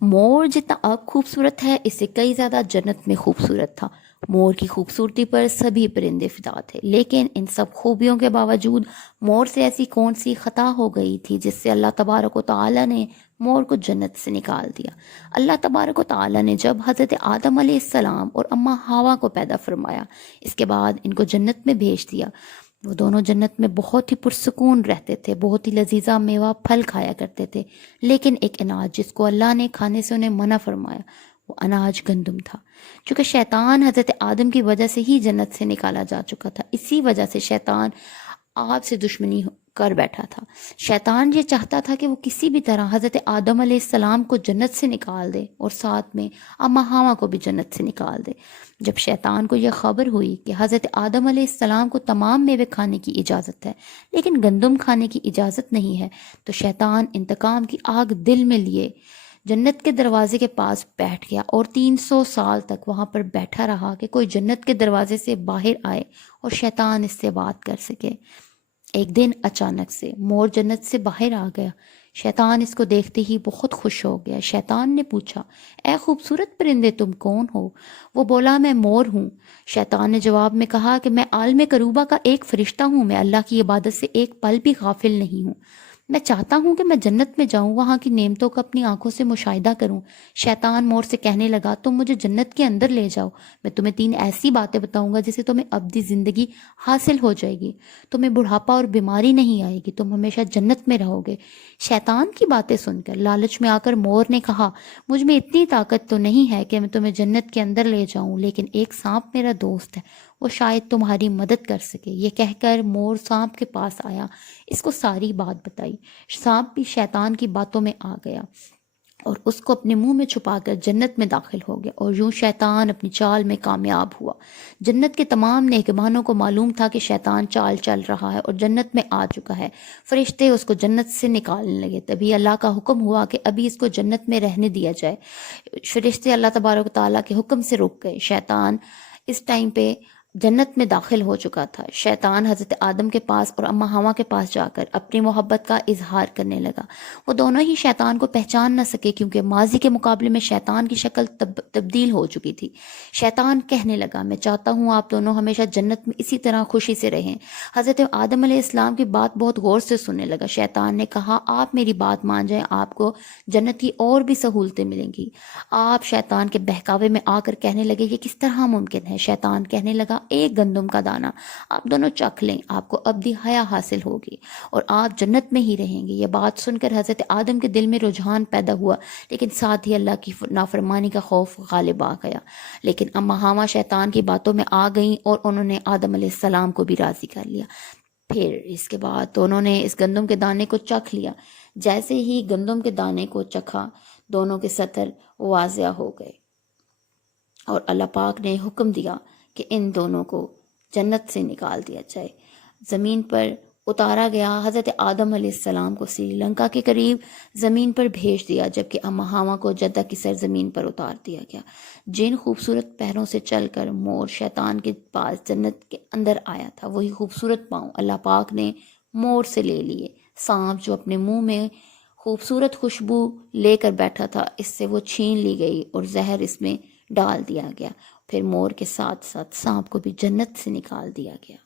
مور جتنا اب خوبصورت ہے اس سے کئی زیادہ جنت میں خوبصورت تھا۔ مور کی خوبصورتی پر سبھی پرندے فدا تھے، لیکن ان سب خوبیوں کے باوجود مور سے ایسی کون سی خطا ہو گئی تھی جس سے اللہ تبارک و تعالی نے مور کو جنت سے نکال دیا۔ اللہ تبارک و تعالی نے جب حضرت آدم علیہ السلام اور اماں حوا کو پیدا فرمایا، اس کے بعد ان کو جنت میں بھیج دیا۔ وہ دونوں جنت میں بہت ہی پرسکون رہتے تھے، بہت ہی لذیذہ میوہ پھل کھایا کرتے تھے، لیکن ایک اناج جس کو اللہ نے کھانے سے انہیں منع فرمایا، وہ اناج گندم تھا۔ چونکہ شیطان حضرت آدم کی وجہ سے ہی جنت سے نکالا جا چکا تھا، اسی وجہ سے شیطان آپ سے دشمنی کر بیٹھا تھا۔ شیطان یہ چاہتا تھا کہ وہ کسی بھی طرح حضرت آدم علیہ السلام کو جنت سے نکال دے اور ساتھ میں اماں حوا کو بھی جنت سے نکال دے۔ جب شیطان کو یہ خبر ہوئی کہ حضرت آدم علیہ السلام کو تمام میوے کھانے کی اجازت ہے لیکن گندم کھانے کی اجازت نہیں ہے، تو شیطان انتقام کی آگ دل میں لیے جنت کے دروازے کے پاس بیٹھ گیا اور 300 سال تک وہاں پر بیٹھا رہا کہ کوئی جنت کے دروازے سے باہر آئے اور شیطان اس سے بات کر سکے۔ ایک دن اچانک سے مور جنت سے باہر آ گیا۔ شیطان اس کو دیکھتے ہی بہت خوش ہو گیا۔ شیطان نے پوچھا، اے خوبصورت پرندے تم کون ہو؟ وہ بولا، میں مور ہوں۔ شیطان نے جواب میں کہا کہ میں عالم کروبہ کا ایک فرشتہ ہوں، میں اللہ کی عبادت سے ایک پل بھی غافل نہیں ہوں، میں چاہتا ہوں کہ میں جنت میں جاؤں، وہاں کی نعمتوں کو اپنی آنکھوں سے مشاہدہ کروں۔ شیطان مور سے کہنے لگا، تم مجھے جنت کے اندر لے جاؤ، میں تمہیں 3 ایسی باتیں بتاؤں گا جس سے تمہیں ابدی زندگی حاصل ہو جائے گی، تمہیں بڑھاپا اور بیماری نہیں آئے گی، تم ہمیشہ جنت میں رہو گے۔ شیطان کی باتیں سن کر لالچ میں آ کر مور نے کہا، مجھ میں اتنی طاقت تو نہیں ہے کہ میں تمہیں جنت کے اندر لے جاؤں، لیکن ایک سانپ میرا دوست ہے، وہ شاید تمہاری مدد کر سکے۔ یہ کہہ کر مور سانپ کے پاس آیا، اس کو ساری بات بتائی۔ سانپ بھی شیطان کی باتوں میں آ گیا اور اس کو اپنے منہ میں چھپا کر جنت میں داخل ہو گیا، اور یوں شیطان اپنی چال میں کامیاب ہوا۔ جنت کے تمام نگہبانوں کو معلوم تھا کہ شیطان چال چل رہا ہے اور جنت میں آ چکا ہے۔ فرشتے اس کو جنت سے نکالنے لگے، تبھی اللہ کا حکم ہوا کہ ابھی اس کو جنت میں رہنے دیا جائے۔ فرشتے اللہ تبارک و تعالیٰ کے حکم سے رک گئے۔ شیطان اس ٹائم پہ جنت میں داخل ہو چکا تھا۔ شیطان حضرت آدم کے پاس اور اماں حوا کے پاس جا کر اپنی محبت کا اظہار کرنے لگا۔ وہ دونوں ہی شیطان کو پہچان نہ سکے کیونکہ ماضی کے مقابلے میں شیطان کی شکل تبدیل ہو چکی تھی۔ شیطان کہنے لگا، میں چاہتا ہوں آپ دونوں ہمیشہ جنت میں اسی طرح خوشی سے رہیں۔ حضرت آدم علیہ السلام کی بات بہت غور سے سننے لگا۔ شیطان نے کہا، آپ میری بات مان جائیں، آپ کو جنت کی اور بھی سہولتیں ملیں گی۔ آپ شیطان کے بہکاوے میں آ کر کہنے لگے، یہ کس طرح ممکن ہے؟ شیطان کہنے لگا، ایک گندم کا دانہ آپ دونوں چکھ لیں، آپ کو ابدی حیا حاصل ہوگی اور آپ جنت میں ہی رہیں گے۔ یہ بات سن کر حضرت آدم کے دل میں رجحان پیدا ہوا، لیکن ساتھ ہی اللہ کی نافرمانی کا خوف غالب آ گیا۔ لیکن اماں حوا شیطان کی باتوں میں آ گئیں اور انہوں نے آدم علیہ السلام کو بھی راضی کر لیا۔ پھر اس کے بعد دونوں نے اس گندم کے دانے کو چکھ لیا۔ جیسے ہی گندم کے دانے کو چکھا، دونوں کے سطر واضح ہو گئے اور اللہ پاک نے حکم دیا کہ ان دونوں کو جنت سے نکال دیا جائے۔ زمین پر اتارا گیا۔ حضرت آدم علیہ السلام کو سری لنکا کے قریب زمین پر بھیج دیا، جبکہ اماں حوا کو جدہ کی سرزمین پر اتار دیا گیا۔ جن خوبصورت پیروں سے چل کر مور شیطان کے پاس جنت کے اندر آیا تھا، وہی خوبصورت پاؤں اللہ پاک نے مور سے لے لیے۔ سانپ جو اپنے منہ میں خوبصورت خوشبو لے کر بیٹھا تھا، اس سے وہ چھین لی گئی اور زہر اس میں ڈال دیا گیا۔ پھر مور کے ساتھ ساتھ سانپ کو بھی جنت سے نکال دیا گیا۔